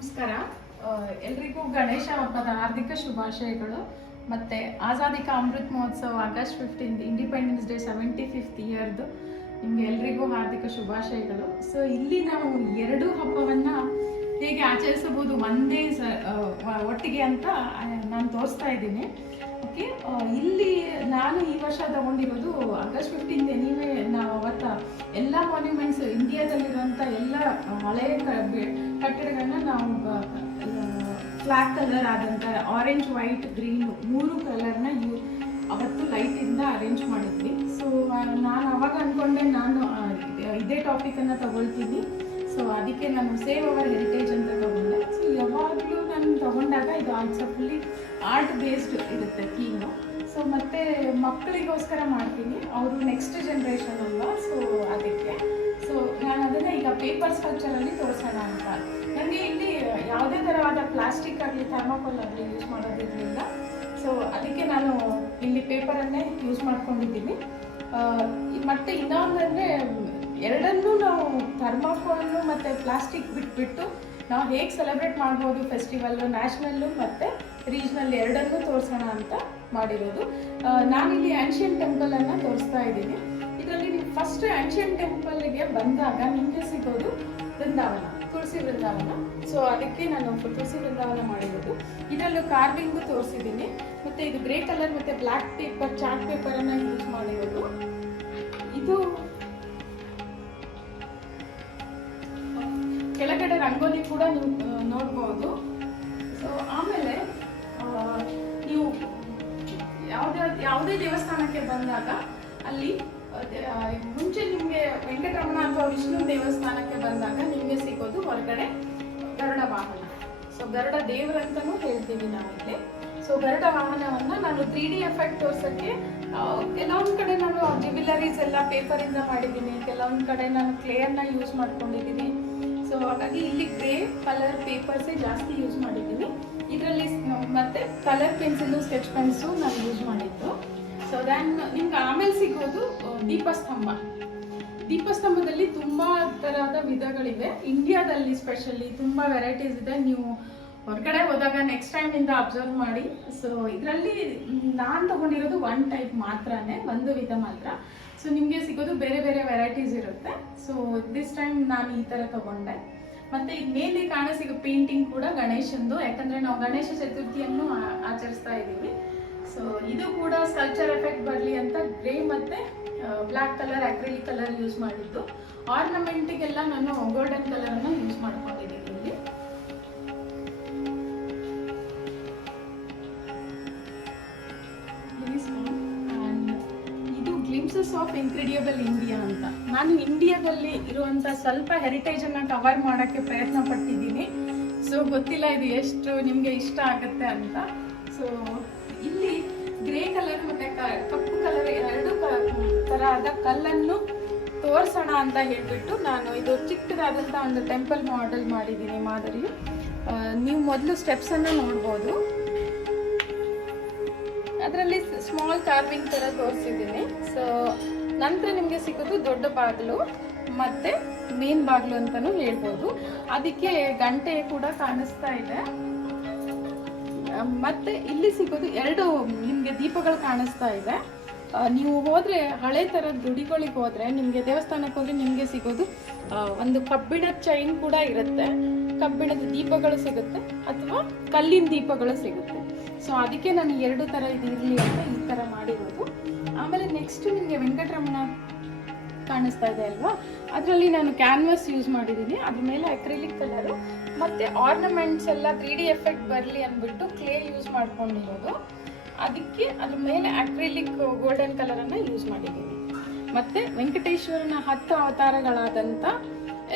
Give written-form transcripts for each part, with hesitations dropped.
ನಮಸ್ಕಾರ. ಎಲ್ರಿಗೂ ಗಣೇಶ ಹಬ್ಬದ ಹಾರ್ದಿಕ ಶುಭಾಶಯಗಳು. ಮತ್ತೆ ಆಜಾದಿ ಕಾ Amrit Mahotsav August 15 independence day 75th ಇಯರ್ದು ನಿಮ್ಗೆ ಎಲ್ರಿಗೂ ಹಾರ್ದಿಕ ಶುಭಾಶಯಗಳು. ಸೊ ಇಲ್ಲಿ ನಾವು ಎರಡು ಹಬ್ಬವನ್ನ ಹೇಗೆ ಆಚರಿಸಬಹುದು ಒಂದೇ ಒಟ್ಟಿಗೆ ಅಂತ ನಾನು ತೋರಿಸ್ತಾ ಇದ್ದೀನಿ. ಓಕೆ, ಇಲ್ಲಿ ನಾನು ಈ ವರ್ಷ ತಗೊಂಡಿರೋದು ಆಗಸ್ಟ್ 15 ಎನಿವೇ ನಾವು ಅವತ್ತ ಎಲ್ಲ ಮಾನ್ಯುಮೆಂಟ್ಸ್ ಇಂಡಿಯಾದಲ್ಲಿರುವಂಥ ಎಲ್ಲ ಹಳೆಯ ಕಟ್ಟಡಗಳನ್ನ ನಾವು ಫ್ಲಾಗ್ ಕಲರ್ ಆದಂಥ ಆರೆಂಜ್, ವೈಟ್, ಗ್ರೀನ್ 3 ಕಲರ್ನ ಅವತ್ತು ಲೈಟಿಂದ ಅರೇಂಜ್ ಮಾಡಿದ್ವಿ. ಸೊ ನಾನು ಅವಾಗ ಅಂದ್ಕೊಂಡೆ ನಾನು ಇದೇ ಟಾಪಿಕನ್ನು ತಗೊಳ್ತೀನಿ. ಸೊ ಅದಕ್ಕೆ ನಾನು ಸೇವ್ ಅವರ್ ಹೆರಿಟೇಜ್ ಅಂತ ತಗೊಂಡೆ. ಸೊ ಯಾವಾಗಲೂ ನಾನು ತಗೊಂಡಾಗ ಇದು ಫುಲ್ಲಿ ಆರ್ಟ್ ಬೇಸ್ಡ್ ಇರುತ್ತೆ ಥೀಮು. ಸೊ ಮತ್ತೆ ಮಕ್ಕಳಿಗೋಸ್ಕರ ಮಾಡ್ತೀನಿ, ಅವರು ನೆಕ್ಸ್ಟ್ ಜನ್ರೇಷನ್ ಅಲ್ವಾ. ಸೊ ಅದಕ್ಕೆ ನಾನು ಅದನ್ನು ಈಗ ಪೇಪರ್ ಸ್ಕಲ್ಪ್ಚರಲ್ಲಿ ತೋರಿಸೋಣ ಅಂತ. ನನಗೆ ಇಲ್ಲಿ ಯಾವುದೇ ಥರವಾದ ಪ್ಲಾಸ್ಟಿಕ್ ಆಗಲಿ ಥರ್ಮಾಕೋಲ್ ಆಗಲಿ ಯೂಸ್ ಮಾಡೋದಿರಲಿಲ್ಲ. ಸೊ ಅದಕ್ಕೆ ನಾನು ಇಲ್ಲಿ ಪೇಪರನ್ನೇ ಯೂಸ್ ಮಾಡ್ಕೊಂಡಿದ್ದೀನಿ. ಮತ್ತು ಇನ್ನೊಂದಂದರೆ ಎರಡನ್ನೂ ನಾವು ಥರ್ಮಾಕೋಲು ಮತ್ತು ಪ್ಲಾಸ್ಟಿಕ್ ಬಿಟ್ಬಿಟ್ಟು ನಾವು ಹೇಗೆ ಸೆಲೆಬ್ರೇಟ್ ಮಾಡ್ಬೋದು ಫೆಸ್ಟಿವಲ್ಲು, ನ್ಯಾಷನಲ್ಲು ಮತ್ತು ರೀಜ್ನಲ್ ಎರಡನ್ನೂ ತೋರಿಸೋಣ ಅಂತ ಮಾಡಿರೋದು. ನಾನಿಲ್ಲಿ ಆನ್ಷಿಯಂಟ್ ಟೆಂಪಲನ್ನು ತೋರಿಸ್ತಾ ಇದ್ದೀನಿ. ಇದರಲ್ಲಿ ನೀವು ಫಸ್ಟ್ ಆನ್ಷಿಯಂಟ್ ಟೆಂಪಲ್ಗೆ ಬಂದಾಗ ನಿಮಗೆ ಸಿಗೋದು ವೃಂದಾವನ, ತುಳಸಿ ವೃಂದಾವನ. ಸೊ ಅದಕ್ಕೆ ನಾನು ತುಳಸಿ ವೃಂದಾವನ ಮಾಡಿರೋದು. ಇದರಲ್ಲೂ ಕಾರ್ವಿಂಗು ತೋರಿಸಿದ್ದೀನಿ. ಮತ್ತು ಇದು ಗ್ರೇ ಕಲರ್ ಮತ್ತು ಬ್ಲ್ಯಾಕ್ ಪೇಪರ್, ಚಾರ್ಟ್ ಪೇಪರನ್ನು ಯೂಸ್ ಮಾಡಿರೋದು. ಇದು ಕೆಳಗಡೆ ರಂಗೋಲಿ ಕೂಡ ನೀವು ನೋಡ್ಬೋದು. ಸೊ ಆಮೇಲೆ ನೀವು ಯಾವುದೇ ದೇವಸ್ಥಾನಕ್ಕೆ ಬಂದಾಗ ಅಲ್ಲಿ ಮುಂಚೆ ನಿಮಗೆ ವೆಂಕಟರಮಣ ಅಥವಾ ವಿಷ್ಣು ದೇವಸ್ಥಾನಕ್ಕೆ ಬಂದಾಗ ನಿಮಗೆ ಸಿಗೋದು ಹೊರಗಡೆ ಗರುಡ ವಾಹನ. ಸೊ ಗರುಡ ದೇವರಂತನೂ ಹೇಳ್ತೀವಿ ನಾವಿಲ್ಲಿ. ಸೊ ಗರುಡ ವಾಹನವನ್ನು ನಾನು 3D ಎಫೆಕ್ಟ್ ತೋರ್ಸೋಕ್ಕೆ ಕೆಲವೊಂದು ಕಡೆ ನಾನು ಜ್ಯುವೆಲರೀಸ್ ಎಲ್ಲ ಪೇಪರಿಂದ ಮಾಡಿದ್ದೀನಿ, ಕೆಲವೊಂದು ಕಡೆ ನಾನು ಕ್ಲೇಯರ್ನ ಯೂಸ್ ಮಾಡ್ಕೊಂಡಿದ್ದೀನಿ. ಸೊ ಹಾಗಾಗಿ ಇಲ್ಲಿ ಗ್ರೇ ಕಲರ್ ಪೇಪರ್ಸೇ ಜಾಸ್ತಿ ಯೂಸ್ ಮಾಡಿದ್ದೀನಿ. ಇದರಲ್ಲಿ ಮತ್ತೆ ಕಲರ್ ಪೆನ್ಸಿಲು, ಸ್ಕೆಚ್ ಪೆನ್ಸು ನಾನು ಯೂಸ್ ಮಾಡಿದ್ದು. ಸೊ ದೆನ್ ನಿಮ್ಗೆ ಆಮೇಲೆ ಸಿಗೋದು ದೀಪಸ್ತಂಭ. ದೀಪಸ್ತಂಭದಲ್ಲಿ ತುಂಬ ಥರದ ವಿಧಗಳಿವೆ. ಇಂಡಿಯಾದಲ್ಲಿ ಸ್ಪೆಷಲಿ ತುಂಬ ವೆರೈಟೀಸ್ ಇದೆ. ನೀವು ಹೊರಗಡೆ ಹೋದಾಗ ನೆಕ್ಸ್ಟ್ ಟೈಮಿಂದ ಅಬ್ಸರ್ವ್ ಮಾಡಿ. ಸೊ ಇದರಲ್ಲಿ ನಾನು ತಗೊಂಡಿರೋದು ಒನ್ ಟೈಪ್ ಮಾತ್ರನೇ, ಒಂದು ವಿಧ ಮಾತ್ರ. ಸೊ ನಿಮಗೆ ಸಿಗೋದು ಬೇರೆ ಬೇರೆ ವೆರೈಟೀಸ್ ಇರುತ್ತೆ. ಸೊ ದಿಸ್ ಟೈಮ್ ನಾನು ಈ ಥರ ತಗೊಂಡೆ. ಮತ್ತು ಇದು ಮೇಲೆ ಕಾಣಸಿಗೋ ಪೇಂಟಿಂಗ್ ಕೂಡ ಗಣೇಶಂದು, ಯಾಕಂದರೆ ನಾವು ಗಣೇಶ ಚತುರ್ಥಿಯನ್ನು ಆಚರಿಸ್ತಾ ಇದ್ದೀವಿ. ಸೊ ಇದು ಕೂಡ ಸ್ಕಲ್ಪ್ಚರ್ ಎಫೆಕ್ಟ್ ಬರಲಿ ಅಂತ ಗ್ರೇ ಮತ್ತು black colour, acrylic colour use ಮಾಡಿದ್ದು. ಆರ್ನಮೆಂಟಿಗೆಲ್ಲ ನಾನು ಗೋಲ್ಡನ್ ಕಲರನ್ನು ಯೂಸ್ ಮಾಡ್ಕೊಂಡಿದ್ದೀನಿ ಇಲ್ಲಿ. ಇದು ಗ್ಲಿಮ್ಸಸ್ ಆಫ್ ಇನ್ಕ್ರೆಡಿಬಲ್ ಇಂಡಿಯಾ ಅಂತ. ನಾನು ಇಂಡಿಯಾದಲ್ಲಿ ಇರುವಂಥ ಸ್ವಲ್ಪ ಹೆರಿಟೇಜನ್ನು ಕವರ್ ಮಾಡೋಕ್ಕೆ ಪ್ರಯತ್ನ ಪಟ್ಟಿದ್ದೀನಿ. ಸೊ ಗೊತ್ತಿಲ್ಲ ಇದು ಎಷ್ಟು ನಿಮಗೆ ಇಷ್ಟ ಆಗುತ್ತೆ ಅಂತ. ಸೊ ಇಲ್ಲಿ ಗ್ರೇ ಕಲರ್ ಮತ್ತು ಕಪ್ಪು ಕಲರ್ ಎರಡು ಥರದ ಕಲ್ಲನ್ನು ತೋರಿಸೋಣ ಅಂತ ಹೇಳಿಬಿಟ್ಟು ನಾನು ಇದು ಚಿಕ್ಕದಾದಂಥ ಒಂದು ಟೆಂಪಲ್ ಮಾಡೆಲ್ ಮಾಡಿದ್ದೀನಿ, ಮಾದರಿ. ನೀವು ಮೊದಲು ಸ್ಟೆಪ್ಸನ್ನು ನೋಡ್ಬೋದು. ಅದರಲ್ಲಿ ಸ್ಮಾಲ್ ಕಾರ್ವಿಂಗ್ ಥರ ತೋರಿಸಿದ್ದೀನಿ. ಸೊ ನಂತರ ನಿಮಗೆ ಸಿಗೋದು ದೊಡ್ಡ ಬಾಗಿಲು ಮತ್ತು ಮೇನ್ ಬಾಗಿಲು ಅಂತಲೂ ಹೇಳ್ಬೋದು. ಅದಕ್ಕೆ ಗಂಟೆ ಕೂಡ ಕಾಣಿಸ್ತಾ ಇದೆ. ಮತ್ತು ಇಲ್ಲಿ ಸಿಗೋದು ಎರಡು ನಿಮಗೆ ದೀಪಗಳು ಕಾಣಿಸ್ತಾ ಇದೆ. ನೀವು ಹೋದರೆ ಹಳೆ ಥರದ ಗುಡಿಗಳಿಗೆ ಹೋದರೆ, ನಿಮಗೆ ದೇವಸ್ಥಾನಕ್ಕೆ ಹೋದರೆ ನಿಮಗೆ ಸಿಗೋದು ಒಂದು ಕಬ್ಬಿಣದ ಚೈನ್ ಕೂಡ ಇರುತ್ತೆ, ಕಬ್ಬಿಣದ ದೀಪಗಳು ಸಿಗುತ್ತೆ ಅಥವಾ ಕಲ್ಲಿನ ದೀಪಗಳು ಸಿಗುತ್ತೆ. ಸೊ ಅದಕ್ಕೆ ನಾನು ಎರಡು ಥರ ಇದು ಇರಲಿ ಅಂತ ಈ ಥರ ಮಾಡಿರೋದು. ಆಮೇಲೆ ನೆಕ್ಸ್ಟ್ ನಿಮಗೆ ವೆಂಕಟರಮಣ ಕಾಣಿಸ್ತಾ ಇದೆ ಅಲ್ವಾ, ಅದರಲ್ಲಿ ನಾನು ಕ್ಯಾನ್ವಾಸ್ ಯೂಸ್ ಮಾಡಿದ್ದೀನಿ. ಅದ್ರ ಮೇಲೆ ಅಕ್ರಿಲಿಕ್ ಕಲರು ಮತ್ತು ಆರ್ನಮೆಂಟ್ಸ್ ಎಲ್ಲ 3D ಎಫೆಕ್ಟ್ ಬರಲಿ ಅಂದ್ಬಿಟ್ಟು ಕ್ಲೇ ಯೂಸ್ ಮಾಡ್ಕೊಂಡಿರೋದು. ಅದಕ್ಕೆ ಅದ್ರ ಮೇಲೆ ಅಕ್ರಿಲಿಕ್ ಗೋಲ್ಡನ್ ಕಲರನ್ನು ಯೂಸ್ ಮಾಡಿದ್ದೀನಿ. ಮತ್ತು ವೆಂಕಟೇಶ್ವರನ 10 ಅವತಾರಗಳಾದಂಥ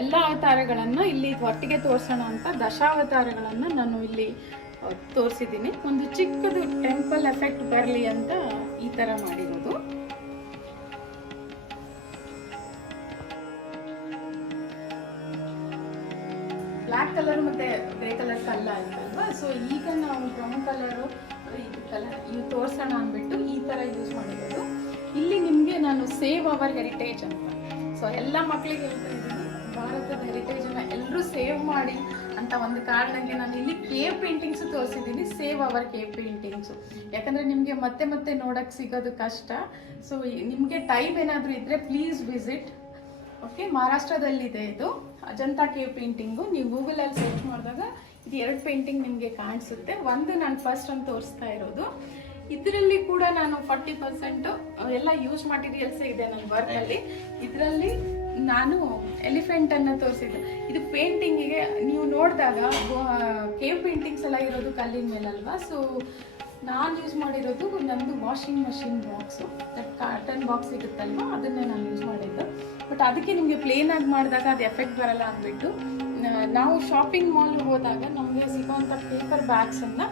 ಎಲ್ಲ ಅವತಾರಗಳನ್ನು ಇಲ್ಲಿ ಒಟ್ಟಿಗೆ ತೋರಿಸೋಣ ಅಂತ ದಶಾವತಾರಗಳನ್ನು ನಾನು ಇಲ್ಲಿ ತೋರಿಸಿದ್ದೀನಿ. ಒಂದು ಚಿಕ್ಕದು ಟೆಂಪಲ್ ಎಫೆಕ್ಟ್ ಬರಲಿ ಅಂತ ಈ ಥರ ಮಾಡಿರೋದು. ಬ್ಲ್ಯಾಕ್ ಕಲರ್ ಮತ್ತು ಗ್ರೇ ಕಲರ್ ಕಲ್ಲ ಆಯ್ತಲ್ವಾ. ಸೊ ಈಗ ನಾವು ಬ್ರೌನ್ ಕಲರು, ಇದು ಕಲರ್ ಇವು ತೋರಿಸೋಣ ಅಂದ್ಬಿಟ್ಟು ಈ ಥರ ಯೂಸ್ ಮಾಡಿರೋದು. ಇಲ್ಲಿ ನಿಮಗೆ ನಾನು ಸೇವ್ ಅವರ್ ಹೆರಿಟೇಜ್ ಅಂತ, ಸೊ ಎಲ್ಲ ಮಕ್ಕಳಿಗೆ ಹೇಳ್ತಾ ಇದ್ದೀನಿ, ಭಾರತದ ಹೆರಿಟೇಜನ್ನು ಎಲ್ಲರೂ ಸೇವ್ ಮಾಡಿ ಅಂತ ಒಂದು ಕಾರಣಕ್ಕೆ ನಾನು ಇಲ್ಲಿ ಕೇವ್ ಪೇಂಟಿಂಗ್ಸ್ ತೋರಿಸಿದ್ದೀನಿ, ಸೇವ್ ಅವರ್ ಕೇವ್ ಪೇಂಟಿಂಗ್ಸು. ಯಾಕಂದರೆ ನಿಮಗೆ ಮತ್ತೆ ಮತ್ತೆ ನೋಡೋಕ್ಕೆ ಸಿಗೋದು ಕಷ್ಟ. ಸೊ ನಿಮಗೆ ಟೈಮ್ ಏನಾದರೂ ಇದ್ದರೆ ಪ್ಲೀಸ್ ವಿಸಿಟ್. ಓಕೆ, ಮಹಾರಾಷ್ಟ್ರದಲ್ಲಿದೆ ಇದು ಅಜಂತಾ ಕೇವ್ ಪೇಂಟಿಂಗು. ನೀವು ಗೂಗಲಲ್ಲಿ ಸರ್ಚ್ ಮಾಡಿದಾಗ ಇದು 2 ಪೇಂಟಿಂಗ್ ನಿಮಗೆ ಕಾಣಿಸುತ್ತೆ. ಒಂದು ನಾನು ಫಸ್ಟ್ ಒಂದು ತೋರಿಸ್ತಾ ಇರೋದು. ಇದರಲ್ಲಿ ಕೂಡ ನಾನು 40% ಎಲ್ಲ ಯೂಸ್ ಮಟೀರಿಯಲ್ಸೇ ಇದೆ ನನ್ನ ವರ್ಕಲ್ಲಿ. ಇದರಲ್ಲಿ ನಾನು ಎಲಿಫೆಂಟನ್ನು ತೋರಿಸಿದ್ದೆ. ಇದು ಪೇಂಟಿಂಗಿಗೆ ನೀವು ನೋಡಿದಾಗ ಕೇವ್ ಪೇಂಟಿಂಗ್ಸ್ ಎಲ್ಲ ಇರೋದು ಕಲ್ಲಿನ ಮೇಲಲ್ವಾ. ಸೊ ನಾನು ಯೂಸ್ ಮಾಡಿರೋದು ನಮ್ಮದು washing machine box, cotton box ಸಿಗುತ್ತಲ್ವ, ಅದನ್ನೇ ನಾನು ಯೂಸ್ ಮಾಡಿದ್ದು. ಬಟ್ ಅದಕ್ಕೆ ನಿಮಗೆ ಪ್ಲೇನಾಗಿ ಮಾಡಿದಾಗ ಅದು ಎಫೆಕ್ಟ್ ಬರಲ್ಲ ಅಂದ್ಬಿಟ್ಟು ನಾವು ಶಾಪಿಂಗ್ ಮಾಲ್ಗೆ ಹೋದಾಗ ನಮಗೆ ಸಿಗೋವಂಥ ಪೇಪರ್ ಬ್ಯಾಗ್ಸನ್ನು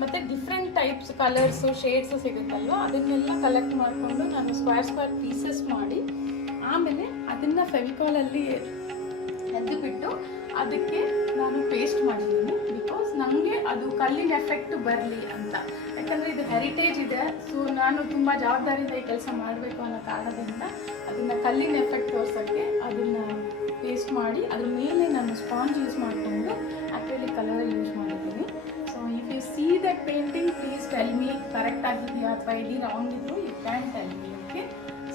ಮತ್ತು ಡಿಫ್ರೆಂಟ್ ಟೈಪ್ಸ್ ಕಲರ್ಸು ಶೇಡ್ಸು ಸಿಗುತ್ತಲ್ವ, ಅದನ್ನೆಲ್ಲ ಕಲೆಕ್ಟ್ ಮಾಡಿಕೊಂಡು ನಾನು ಸ್ಕ್ವೇರ್ ಪೀಸಸ್ ಮಾಡಿ ಆಮೇಲೆ ಅದನ್ನು ಫೆವಿಕಾಲಲ್ಲಿ ಎದ್ದುಬಿಟ್ಟು ಅದಕ್ಕೆ ನಾನು ಪೇಸ್ಟ್ ಮಾಡಿದ್ದೀನಿ. ಬಿಕಾಸ್ ನನಗೆ ಅದು ಕಲ್ಲಿನ ಎಫೆಕ್ಟ್ ಬರಲಿ ಅಂತ. ಯಾಕಂದರೆ ಇದು ಹೆರಿಟೇಜ್ ಇದೆ. ಸೊ ನಾನು ತುಂಬ ಜವಾಬ್ದಾರಿಯಿಂದ ಈ ಕೆಲಸ ಮಾಡಬೇಕು ಅನ್ನೋ ಕಾರಣದಿಂದ ಅದನ್ನು ಕಲ್ಲಿನ ಎಫೆಕ್ಟ್ ತೋರ್ಸೋಕ್ಕೆ ಅದನ್ನು ಪೇಸ್ಟ್ ಮಾಡಿ ಅದ್ರ ಮೇಲೆ ನಾನು ಸ್ಪಾಂಜ್ ಯೂಸ್ ಮಾಡಿಕೊಂಡು ಅಕ್ರಿಲಿಕ್ ಕಲರ್ ಯೂಸ್ ಮಾಡಿದ್ದೀನಿ. So if you see that painting please tell me correct ಆಗಿದೆಯಾ ಅಥವಾ ಇದು ರಾಂಗ್ ಇದ್ರು you can tell me. Okay,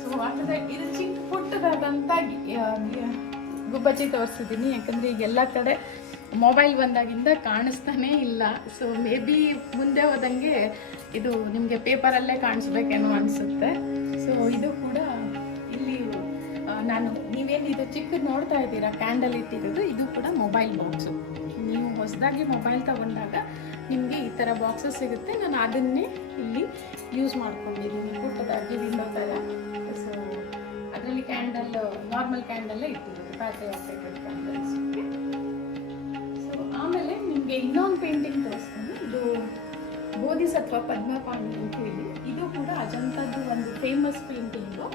so ಆಮೇಲೆ ಇದು ಚಿಕ್ಕ ಪುಟ್ಟದಾದಂಥ ಗುಬ್ಬಚ್ಚಿ ತೋರಿಸಿದ್ದೀನಿ. ಯಾಕಂದರೆ ಈಗೆಲ್ಲ ಕಡೆ ಮೊಬೈಲ್ ಬಂದಾಗಿಂದ ಕಾಣಿಸ್ತಾನೇ ಇಲ್ಲ. ಸೊ ಮೇ ಬಿ ಮುಂದೆ ಹೋದಂಗೆ ಇದು ನಿಮಗೆ ಪೇಪರಲ್ಲೇ ಕಾಣಿಸ್ಬೇಕೇನೋ ಅನಿಸುತ್ತೆ. ಸೊ ಇದು ಕೂಡ ಇಲ್ಲಿ ನಾನು ನೀವೇನು ಇದು ಚಿಕ್ಕದು ನೋಡ್ತಾ ಇದ್ದೀರಾ ಕ್ಯಾಂಡಲ್ ಇಟ್ಟಿರೋದು, ಇದು ಕೂಡ ಮೊಬೈಲ್ ಬಾಕ್ಸು. ನೀವು ಹೊಸದಾಗಿ ಮೊಬೈಲ್ ತಗೊಂಡಾಗ ನಿಮಗೆ ಈ ಥರ ಬಾಕ್ಸಸ್ ಸಿಗುತ್ತೆ. ನಾನು ಅದನ್ನೇ ಇಲ್ಲಿ ಯೂಸ್ ಮಾಡ್ಕೊಂಡಿದ್ದೀನಿ ಪುಟ್ಟದಾಗಿ ವಿಂಡೋ ಥರ. ಸೊ ಅದರಲ್ಲಿ ಕ್ಯಾಂಡಲ್ ನಾರ್ಮಲ್ ಕ್ಯಾಂಡಲ್ಲೇ ಇಟ್ಟಿರೋದು, ಬ್ಯಾಟ್ರಿ ಆಪರೇಟೆಡ್ ಕ್ಯಾಂಡಲ್ಸ್. ಸೊ ಆಮೇಲೆ ನಿಮಗೆ ಇನ್ನೊಂದು ಪೇಂಟಿಂಗ್ ತೋರಿಸ್ತೀನಿ. ಇದು ಬೋಧಿಸತ್ವ ಪದ್ಮಪಾಣಿ ಅಂತ ಹೇಳಿ, ಇದು ಕೂಡ ಅಜಂತದ್ದು ಒಂದು ಫೇಮಸ್ ಪೇಂಟಿಂಗು.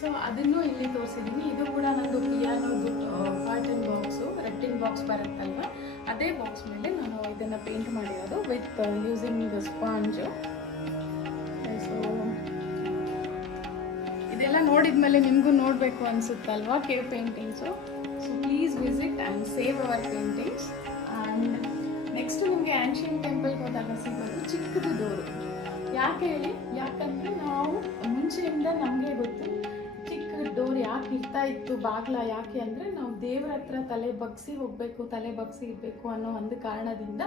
ಸೊ ಅದನ್ನು ಇಲ್ಲಿ ತೋರಿಸಿದ್ದೀನಿ. ಇದು ಕೂಡ ನಂದು ಪಿಯಾನೋದು ಕಾಟನ್ ಬಾಕ್ಸು, ರೆಟ್ಟಿನ್ ಬಾಕ್ಸ್ ಬರುತ್ತಲ್ವ, ಅದೇ ಬಾಕ್ಸ್ ಮೇಲೆ ನಾನು ಇದನ್ನು ಪೇಂಟ್ ಮಾಡಿರೋದು with using the sponge. So ಇದೆಲ್ಲ ನೋಡಿದ್ಮೇಲೆ ನಿಮಗೂ ನೋಡಬೇಕು ಅನಿಸುತ್ತಲ್ವಾ cave paintings. So please visit and save our paintings. And next ನಿಮಗೆ ಆ್ಯನ್ಷಿಯಂಟ್ ಟೆಂಪಲ್ಗೆ ಹೋದಾಗ ಸಿಗೋದು ಚಿಕ್ಕದು ಡೋರು. ಯಾಕೆ ಹೇಳಿ? ಯಾಕಂದರೆ ನಾವು ಮುಂಚೆಯಿಂದ ನಮಗೆ ಗೊತ್ತು ಚಿಕ್ಕ ಡೋರ್ ಯಾಕೆ ಇರ್ತಾ ಇತ್ತು, ಬಾಗ್ಲ ಯಾಕೆ ಅಂದರೆ ನಾವು ದೇವರ ಹತ್ರ ತಲೆ ಬಗ್ಸಿ ಹೋಗಬೇಕು, ತಲೆ ಬಗ್ಸಿ ಇರಬೇಕು ಅನ್ನೋ ಒಂದು ಕಾರಣದಿಂದ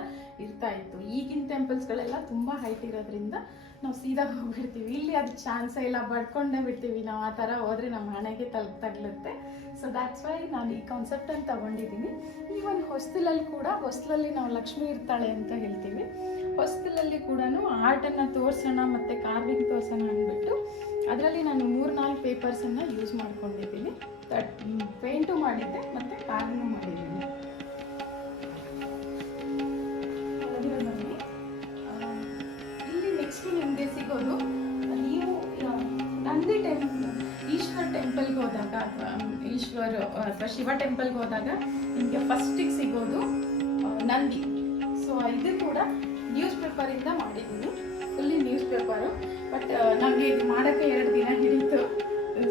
ಇರ್ತಾ ಇತ್ತು. ಈಗಿನ ಟೆಂಪಲ್ಸ್ಗಳೆಲ್ಲ ತುಂಬ ಹೈಟ್ ಇರೋದ್ರಿಂದ ನಾವು ಸೀದಾ ಹೋಗ್ಬಿಡ್ತೀವಿ. ಇಲ್ಲಿ ಅದು ಚಾನ್ಸೇ ಇಲ್ಲ, ಬಡ್ಕೊಂಡೇ ಬಿಡ್ತೀವಿ ನಾವು. ಆ ಥರ ಹೋದರೆ ನಮ್ಮ ಹಣೆಗೆ ತಗಲುತ್ತೆ. ಸೊ ದ್ಯಾಟ್ಸ್ ವೈ ನಾನು ಈ ಕಾನ್ಸೆಪ್ಟನ್ನು ತಗೊಂಡಿದ್ದೀನಿ. ಈವನ್ ಹೊಸ್ತಿಲಲ್ಲಿ ಕೂಡ, ಹೊಸ್ತಿಲಲ್ಲಿ ನಾವು ಲಕ್ಷ್ಮಿ ಇರ್ತಾಳೆ ಅಂತ ಹೇಳ್ತೀವಿ. ಹೊಸ್ತಿಲಲ್ಲಿ ಕೂಡ ಆರ್ಟನ್ನು ತೋರಿಸೋಣ ಮತ್ತು ಕಾರ್ವಿಂಗ್ ತೋರಿಸೋಣ ಅಂದ್ಬಿಟ್ಟು ಅದರಲ್ಲಿ ನಾನು 3-4 ಪೇಪರ್ಸನ್ನು ಯೂಸ್ ಮಾಡ್ಕೊಂಡಿದ್ದೀನಿ. ಪೇಂಟು ಮಾಡಿದ್ದೆ ಮತ್ತು ಕಾರ್ವಿಂಗ್ ಮಾಡಿದ್ದೀನಿ. ಇಲ್ಲಿ ನೆಕ್ಸ್ಟ್ ನಿಮಗೆ ಸಿಗೋದು, ನೀವು ನಂದಿ ಈಶ್ವರ ಟೆಂಪಲ್ಗೆ ಹೋದಾಗ ಅಥವಾ ಶಿವ ಟೆಂಪಲ್ಗೆ ಹೋದಾಗ ನಿಮಗೆ ಫಸ್ಟಿಗೆ ಸಿಗೋದು ನಂದಿ. ಸೊ ಇದು ಕೂಡ ನ್ಯೂಸ್ ಪೇಪರಿಂದ ಮಾಡಿದ್ದೀನಿ, ಫುಲ್ಲಿ ನ್ಯೂಸ್ ಪೇಪರು. ಬಟ್ ನನಗೆ ಇದು ಮಾಡೋಕ್ಕೆ 2 ದಿನ ಹಿಡಿತು.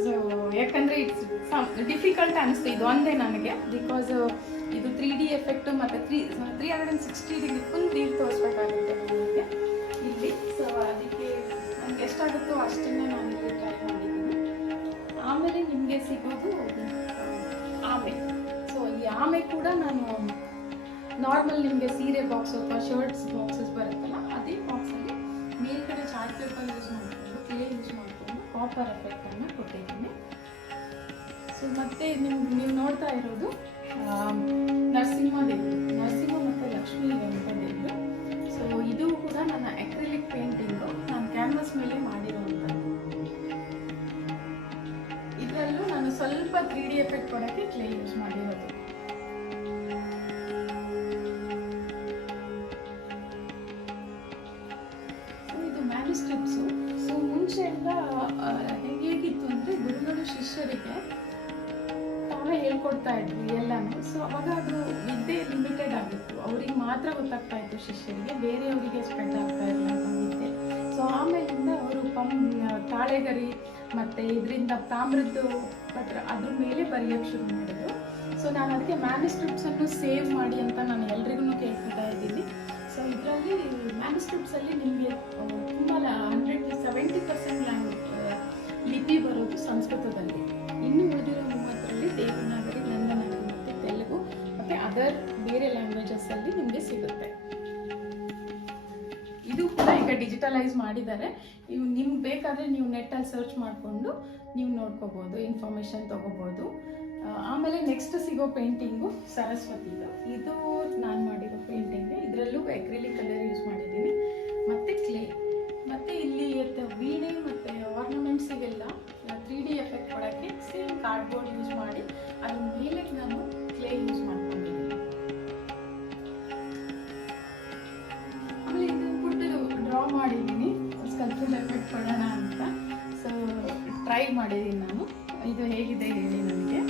ಸೊ ಯಾಕಂದರೆ ಇಟ್ಸ್ ಡಿಫಿಕಲ್ಟ್ ಅನಿಸ್ತು ಇದು ಒಂದೇ ನನಗೆ. ಬಿಕಾಸ್ ಇದು 3D ಎಫೆಕ್ಟು ಮತ್ತು 360 ಡಿಗ್ರಿ ಫುಲ್ ನೀರು ತೋರಿಸ್ಬೇಕಾಗುತ್ತೆ ನನಗೆ ಇಲ್ಲಿ. ಸೊ ಅದಕ್ಕೆ ನನಗೆ ಎಷ್ಟಾಗುತ್ತೋ ಅಷ್ಟನ್ನೇ ನಾನು ಇಲ್ಲಿ ಟ್ರೈ ಮಾಡಿದ್ದೀನಿ. ಆಮೇಲೆ ನಿಮಗೆ ಸಿಗೋದು ಆಮೆ. ಸೊ ಈ ಆಮೆ ಕೂಡ ನಾನು ನಾರ್ಮಲ್ ನಿಮಗೆ ಸೀರೆ ಬಾಕ್ಸ್ ಅಥವಾ ಶರ್ಟ್ಸ್ ಬಾಕ್ಸಸ್ ಬರುತ್ತಲ್ಲ, ಅದೇ ಬಾಕ್ಸಲ್ಲಿ ಮೇಲ್ಗಡೆ ಚಾರ್ಟ್ ಪೇಪರ್ ಯೂಸ್ ಮಾಡಿಕೊಂಡು, ಕ್ಲೇ ಯೂಸ್ ಮಾಡಿಕೊಂಡು ಕಾಪರ್ ಎಫೆಕ್ಟನ್ನು ಕೊಟ್ಟಿದ್ದೀನಿ. ಸೊ ಮತ್ತು ನೀವು ನೋಡ್ತಾ ಇರೋದು ನರಸಿಂಹ ಮತ್ತು ಲಕ್ಷ್ಮೀ ವೆಂಕಟೇಶ್ವರ. ಸೊ ಇದು ಕೂಡ ನನ್ನ ಅಕ್ರಿಲಿಕ್ ಪೇಂಟಿಂಗು, ನಾನು ಕ್ಯಾನ್ವಾಸ್ ಮೇಲೆ ಮಾಡಿರುವಂಥದ್ದು. ಇದರಲ್ಲೂ ನಾನು ಸ್ವಲ್ಪ 3D ಎಫೆಕ್ಟ್ ಕೊಡೋಕ್ಕೆ ಕ್ಲೇ ಯೂಸ್ ಮಾಡಿರೋದು. ಮ್ಯಾನುಸ್ಕ್ರಿಪ್ಟ್ಸು. ಸೊ ಮುಂಚೆಯಿಂದ ಹೇಗಿತ್ತು ಅಂದರೆ ಗುರುಗಳು ಶಿಷ್ಯರಿಗೆ ತಾವೇ ಹೇಳ್ಕೊಡ್ತಾ ಇದ್ವಿ ಎಲ್ಲನೂ. ಸೊ ಅವಾಗ ಅದು ವಿದ್ಯೆ ಲಿಮಿಟೆಡ್ ಆಗಿತ್ತು, ಅವ್ರಿಗೆ ಮಾತ್ರ ಗೊತ್ತಾಗ್ತಾ ಇತ್ತು ಶಿಷ್ಯರಿಗೆ, ಬೇರೆಯವರಿಗೆ ಸ್ಪ್ರೆಡ್ ಆಗ್ತಾ ಇರಲಿಲ್ಲ ವಿದ್ಯೆ. ಸೊ ಆಮೇಲಿಂದ ಅವರು ತಾಳೆಗರಿ ಮತ್ತು ಇದರಿಂದ ತಾಮ್ರದ್ದು ಪತ್ರ ಅದ್ರ ಮೇಲೆ ಬರೆಯೋಕ್ಕೆ ಶುರು ಮಾಡಿದ್ರು. ಸೊ ನಾನು ಅದಕ್ಕೆ ಮ್ಯಾನುಸ್ಕ್ರಿಪ್ಟ್ಸನ್ನು ಸೇವ್ ಮಾಡಿ ಅಂತ ನಾನು ಎಲ್ರಿಗೂ ಕೇಳ್ಕೊತಾ ಇದ್ದೀನಿ. ಸೊ ಇದರಲ್ಲಿ ಮ್ಯಾನುಸ್ಕ್ರಿಪ್ಟ್ಸಲ್ಲಿ ನಿಮಗೆ ತುಂಬ 170% ಲಿಪಿ ಬರೋದು ಸಂಸ್ಕೃತದಲ್ಲಿ. ಇನ್ನು ಉಳಿದಿರೋ 30ರಲ್ಲಿ ದೇವನಾಗರಿ, ನಂದನಾಗರಿ ಮತ್ತು ತೆಲುಗು ಮತ್ತು ಅದರ್ ಬೇರೆ ಲ್ಯಾಂಗ್ವೇಜಸ್ಸಲ್ಲಿ ನಿಮಗೆ ಸಿಗುತ್ತೆ. ಇದು ಕೂಡ ಈಗ ಡಿಜಿಟಲೈಸ್ ಮಾಡಿದ್ದಾರೆ. ಇವು ನಿಮ್ಗೆ ಬೇಕಾದರೆ ನೀವು ನೆಟ್ಟಲ್ಲಿ ಸರ್ಚ್ ಮಾಡಿಕೊಂಡು ನೀವು ನೋಡ್ಕೋಬೋದು, ಇನ್ಫಾರ್ಮೇಷನ್ ತೊಗೋಬೋದು. ಆಮೇಲೆ ನೆಕ್ಸ್ಟ್ ಸಿಗೋ ಪೇಂಟಿಂಗು ಸರಸ್ವತಿದು. ಇದು ನಾನು ಮಾಡಿರೋ ಪೇಂಟಿಂಗ್. ಇದರಲ್ಲೂ ಅಕ್ರಿಲಿಕ್ ಕಲರ್ ಯೂಸ್ ಮಾಡಿದ್ದೀನಿ ಮತ್ತು ಕ್ಲೇ. ಮತ್ತು ಇಲ್ಲಿ ವೀಣೆ ಮತ್ತು ಆರ್ನಮೆಂಟ್ಸಿಗೆಲ್ಲ 3D ಎಫೆಕ್ಟ್ ಕೊಡೋಕ್ಕೆ ಸೇಮ್ ಕಾರ್ಡ್ಬೋರ್ಡ್ ಯೂಸ್ ಮಾಡಿ ಅದ್ರ ಮೇಲೆ ನಾನು ಕ್ಲೇ ಯೂಸ್ ಮಾಡ್ಕೊಂಡಿದ್ದೀನಿ. ಆಮೇಲೆ ಇದು ಪುಟ್ಟದು ಡ್ರಾ ಮಾಡಿದ್ದೀನಿ, ಸ್ಕಲ್ಪ್ಚರ್ ಎಫೆಕ್ಟ್ ಕೊಡೋಣ ಅಂತ. ಸೊ ಟ್ರೈ ಮಾಡಿದ್ದೀನಿ ನಾನು. ಇದು ಹೇಗಿದೆ ಹೇಳಿ ನನಗೆ.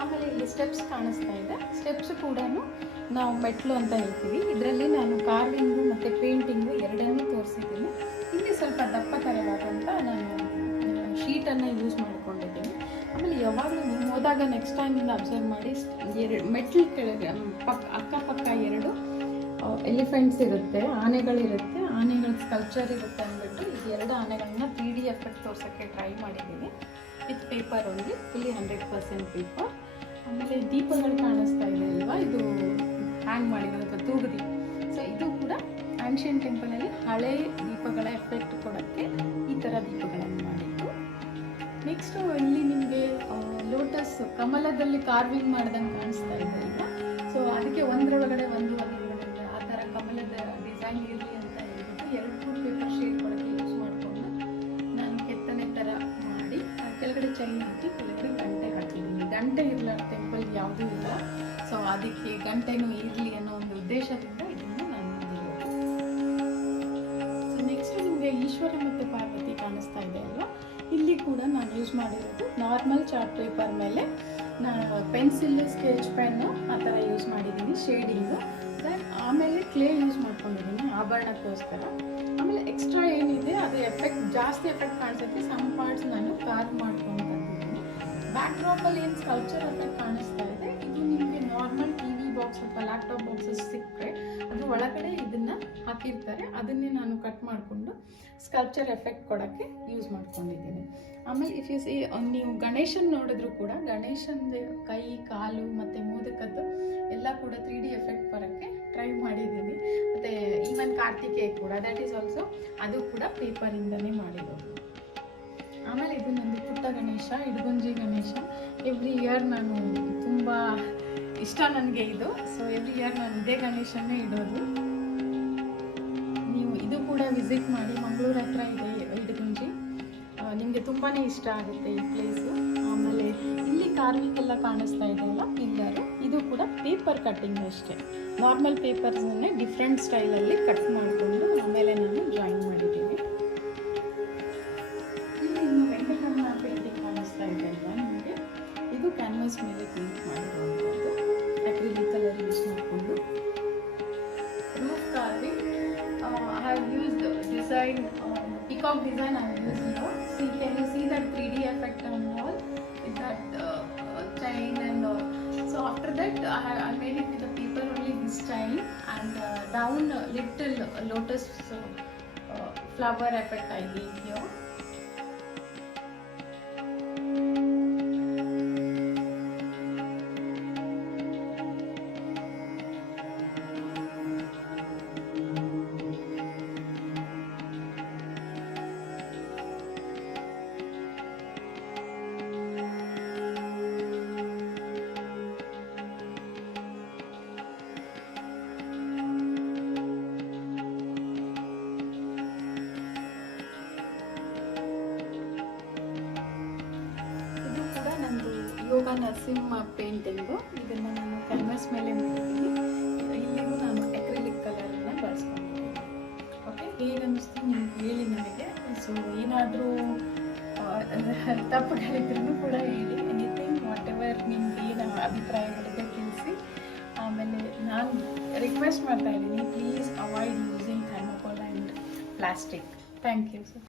ಆಮೇಲೆ ಇಲ್ಲಿ ಸ್ಟೆಪ್ಸ್ ಕಾಣಿಸ್ತಾ ಇದೆ. ಸ್ಟೆಪ್ಸ್ ಕೂಡ ನಾವು ಮೆಟ್ಲು ಅಂತ ಹೇಳ್ತೀವಿ. ಇದರಲ್ಲಿ ನಾನು ಕಾರ್ವಿಂಗು ಮತ್ತು ಪೇಂಟಿಂಗು ಎರಡನ್ನೂ ತೋರಿಸಿದ್ದೀನಿ. ಇಲ್ಲಿ ಸ್ವಲ್ಪ ದಪ್ಪ ಥರವಾದಂಥ ನಾನು ಶೀಟನ್ನು ಯೂಸ್ ಮಾಡ್ಕೊಂಡಿದ್ದೀನಿ. ಆಮೇಲೆ ಯಾವಾಗಲೂ ನೀವು ಹೋದಾಗ ನೆಕ್ಸ್ಟ್ ಟೈಮಿಂದ ಅಬ್ಸರ್ವ್ ಮಾಡಿ, ಮೆಟ್ಲು ಕೆಳಗೆ ಅಕ್ಕಪಕ್ಕ 2 ಎಲಿಫೆಂಟ್ಸ್ ಇರುತ್ತೆ, ಆನೆಗಳಿರುತ್ತೆ, ಆನೆಗಳ ಸ್ಕಲ್ಪ್ಚರ್ ಇರುತ್ತೆ ಅಂದ್ಬಿಟ್ಟು ಈ 2 ಆನೆಗಳನ್ನ 3D ಎಫೆಕ್ಟ್ ತೋರ್ಸೋಕ್ಕೆ ಟ್ರೈ ಮಾಡಿದ್ದೀನಿ. With paper only, fully 100% paper. ಆಮೇಲೆ ದೀಪಗಳು ಕಾಣಿಸ್ತಾ ಇದೆ ಅಲ್ವಾ, ಇದು ಹ್ಯಾಂಗ್ ಮಾಡಿರೋದು ತೂಗುದೀಪ. ಸೊ ಇದು ಕೂಡ ಆನ್ಷಿಯಂಟ್ ಟೆಂಪಲಲ್ಲಿ ಹಳೆ ದೀಪಗಳ ಎಫೆಕ್ಟ್ ಕೊಡೋಕ್ಕೆ ಈ ಥರ ದೀಪಗಳನ್ನು ಮಾಡಿದ್ದು. ನೆಕ್ಸ್ಟು ಇಲ್ಲಿ ನಿಮಗೆ ಲೋಟಸ್ ಕಮಲದಲ್ಲಿ ಕಾರ್ವಿಂಗ್ ಮಾಡ್ದಂಗೆ ಕಾಣಿಸ್ತಾ ಇದೆ ಅಲ್ವಾ. ಸೊ ಅದಕ್ಕೆ ಒಂದರೊಳಗಡೆ ಒಂದು ಆ ಥರ ಕಮಲದ ಡಿಸೈನ್ ಇರಲಿ ಅಂತ ಹೇಳ್ಬಿಟ್ಟು 2 ಪೇಪರ್ ಶೇಡ್ ಕೊಡೋಕ್ಕೆ ಯೂಸ್ ಮಾಡಿಕೊಂಡು ನಾನು ಕೆತ್ತನೆ ಥರ ಮಾಡಿ ಕೆಳಗಡೆ ಚೈನ್ ಹಾಕಿ ಕೆಳಗಡೆ ಗಂಟೆ ಹಾಕಿದ್ದೀನಿ. ಗಂಟೆ ಇರಲಾರ ಟೆಂಪಲ್ ಯಾವುದೂ ಇಲ್ಲ. ಸೊ ಅದಕ್ಕೆ ಗಂಟೆನೂ ಇರಲಿ ಅನ್ನೋ ಒಂದು ಉದ್ದೇಶದಿಂದ ಇದನ್ನು ನಾನು ಮಾಡಿರೋದು. ಸೊ ನೆಕ್ಸ್ಟ್ ನಿಮಗೆ ಈಶ್ವರ ಮತ್ತು ಪಾರ್ವತಿ ಕಾಣಿಸ್ತಾ ಇದೆ ಅಲ್ವಾ. ಇಲ್ಲಿ ಕೂಡ ನಾನು ಯೂಸ್ ಮಾಡಿರೋದು ನಾರ್ಮಲ್ ಚಾರ್ಟ್ ಪೇಪರ್ ಮೇಲೆ ನಾನು ಪೆನ್ಸಿಲ್, ಸ್ಕೆಚ್ ಪೆನ್ನು ಆ ಥರ ಯೂಸ್ ಮಾಡಿದ್ದೀನಿ ಶೇಡಿಂಗು. ದೆನ್ ಆಮೇಲೆ ಕ್ಲೇ ಯೂಸ್ ಮಾಡ್ಕೊಂಡಿದ್ದೀನಿ ಆಭರಣಕ್ಕೋಸ್ಕರ. ಆಮೇಲೆ ಎಕ್ಸ್ಟ್ರಾ ಏನಿದೆ ಅದು ಎಫೆಕ್ಟ್ ಜಾಸ್ತಿ ಎಫೆಕ್ಟ್ ಕಾಣಿಸುತ್ತೆ, ಸಮ್ ಪಾರ್ಟ್ಸ್ ನಾನು ಕಾರ್ವ್ ಮಾಡ್ಕೊಂಡು ತಂದಿದ್ದೀನಿ. ಬ್ಯಾಕ್ ಡ್ರಾಪಲ್ಲಿ ಏನು ಸ್ಕಲ್ಪ್ಚರ್ ಎಫೆಕ್ಟ್ ಕಾಣಿಸ್ತಾ ಇದೆ, ಇದು ನಿಮಗೆ ನಾರ್ಮಲ್ TV ಬಾಕ್ಸ್ ಅಥವಾ ಲ್ಯಾಪ್ಟಾಪ್ ಬಾಕ್ಸಸ್ ಸಿಕ್ಕರೆ ಅದು ಒಳಗಡೆ ಇದನ್ನು ಹಾಕಿರ್ತಾರೆ, ಅದನ್ನೇ ನಾನು ಕಟ್ ಮಾಡಿಕೊಂಡು ಸ್ಕಲ್ಪ್ಚರ್ ಎಫೆಕ್ಟ್ ಕೊಡೋಕ್ಕೆ ಯೂಸ್ ಮಾಡ್ಕೊಂಡಿದ್ದೀನಿ. ಆಮೇಲೆ ಇಫ್ ಯು ಸಿ, ನೀವು ಗಣೇಶನ್ ನೋಡಿದ್ರು ಕೂಡ ಗಣೇಶನ ಕೈ, ಕಾಲು ಮತ್ತು ಮೋದಕದ್ದು ಎಲ್ಲ ಕೂಡ 3D ಎಫೆಕ್ಟ್ ಬರೋಕ್ಕೆ ಟ್ರೈ ಮಾಡಿದ್ದೀನಿ. ಮತ್ತು ಈವನ್ ಕಾರ್ತಿಕೇಯ ಕೂಡ ದ್ಯಾಟ್ ಈಸ್ ಆಲ್ಸೋ ಅದು ಕೂಡ ಪೇಪರಿಂದನೇ ಮಾಡಿರೋದು. ಆಮೇಲೆ ಇದು ನಂದು ಪುಟ್ಟ ಗಣೇಶ, ಇಡಗುಂಜಿ ಗಣೇಶ. ಎವ್ರಿ ಇಯರ್ ನಾನು ತುಂಬ ಇಷ್ಟ ನನಗೆ ಇದು. ಸೊ ಎವ್ರಿ ಇಯರ್ ನಾನು ಇದೇ ಗಣೇಶನ್ನೇ ಇಡೋದು. ನೀವು ಇದು ಕೂಡ ವಿಸಿಟ್ ಮಾಡಿ, ಮಂಗಳೂರು ಹತ್ರ ಇದೆ ಇಡಗುಂಜಿ. ನಿಮಗೆ ತುಂಬಾ ಇಷ್ಟ ಆಗುತ್ತೆ ಈ ಪ್ಲೇಸು. ಆಮೇಲೆ ಇಲ್ಲಿ ಕಾರ್ವಿಂಗ್ ಎಲ್ಲ ಕಾಣಿಸ್ತಾ ಇದೆಯಲ್ಲ ಪಿಲ್ಲರು, ಇದು ಕೂಡ ಪೇಪರ್ ಕಟ್ಟಿಂಗ್ ಅಷ್ಟೇ. ನಾರ್ಮಲ್ ಪೇಪರ್ಸನ್ನೇ ಡಿಫ್ರೆಂಟ್ ಸ್ಟೈಲಲ್ಲಿ ಕಟ್ ಮಾಡಿಕೊಂಡು ಆಮೇಲೆ ನಾನು ಡ್ರಾಯಿಂಗ್ ಮಾಡಿದ್ದೀನಿ. ಇಲ್ಲಿ ಇನ್ನು ವೆಂಕಟರಮಣ ಪೇಂಟಿಂಗ್ ಕಾಣಿಸ್ತಾ ಇದೆ ಅಲ್ವಾ ನಿಮಗೆ, ಇದು ಕ್ಯಾನ್ವಾಸ್ ಮೇಲೆ ಪೇಂಟ್ ಮಾಡಿರುವಂಥದ್ದು ಅಕ್ರಿಲಿಕ್ ಕಲರ್ ಯೂಸ್ ಮಾಡಿಕೊಂಡು. Roof carving I have used design, peacock design I have used here. See, can you see that 3D effect on wall with that chain and so after that I made it with the paper only this time, and down little lotus flower effect I gave here. Yoga Narasimha painting, ಇದನ್ನು ನಾನು canvas ಮೇಲೆ ಮಾಡಿದ್ದೀನಿ. ಇಲ್ಲಿಗೂ ನಾನು acrylic ಕಲರನ್ನು ಬಳಸ್ಕೊಂಡಿದ್ದೀನಿ. Okay, ಹೇಗೆ ಅನ್ನಿಸ್ತು ನಿಮ್ಗೆ ಹೇಳಿ ನನಗೆ. ಸೊ ಏನಾದರೂ ತಪ್ಪುಗಳಿದ್ರೂ ಕೂಡ ಹೇಳಿ, ಎನಿಥಿಂಗ್ ವಾಟ್ ಎವರ್ ನಿಮ್ಗೆ ಏನು ಅಭಿಪ್ರಾಯಗಳಿದೆ ತಿಳಿಸಿ. ಆಮೇಲೆ ನಾನು ರಿಕ್ವೆಸ್ಟ್ ಮಾಡ್ತಾ ಇದ್ದೀನಿ, please avoid using thermocol and plastic. Thank you sir.